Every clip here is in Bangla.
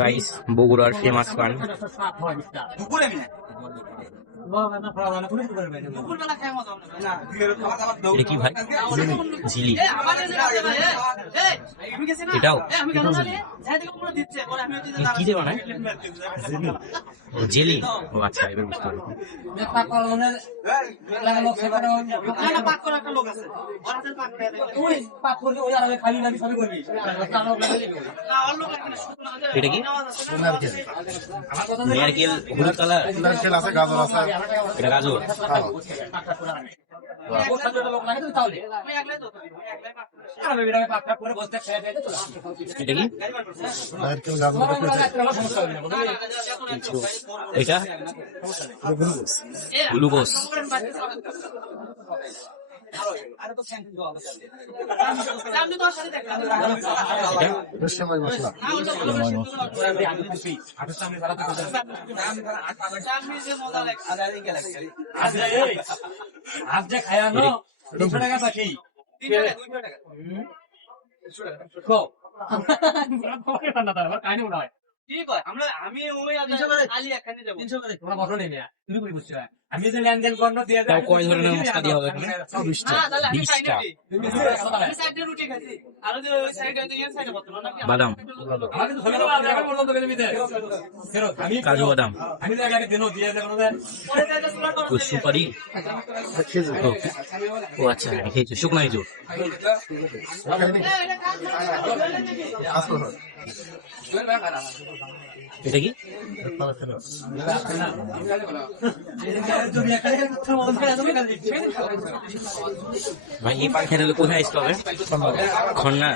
গাইস বগুড়ার ফেমাস পান। এটা কি ভাই? ঝিলি। এটাও কি দিয়ে বানায়? জেলি। ও আচ্ছা, এবার বুঝতে পারলাম। এটা কি? নারকেল হলুদ কালার। নারকেল আছে, গাজর আছে। এটা গাজর। এটা কি? নারকেল গাজর এটা গ্লুকোজ। সেমাই মশলা। তাও কয় ধরনের মশলা দিয়ে হবে এখানে? 20টা। বাদাম, কাজু বাদাম, সুপারি। ও আচ্ছা, খেয়েছো শুকনো খেজুর। এটা কি? ভাই এই পান খেতে কোথায় আসতে হবে? খন্না,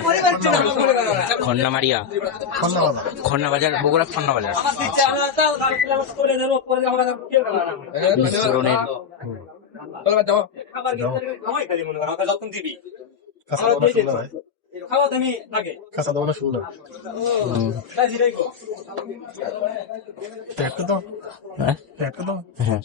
খন্না মারিয়া, খন্না বাজার, বগুড়া খন্না বাজার। কাঁচা দেবো না শুনলাম একটা দাও, একটা দাও। হ্যাঁ।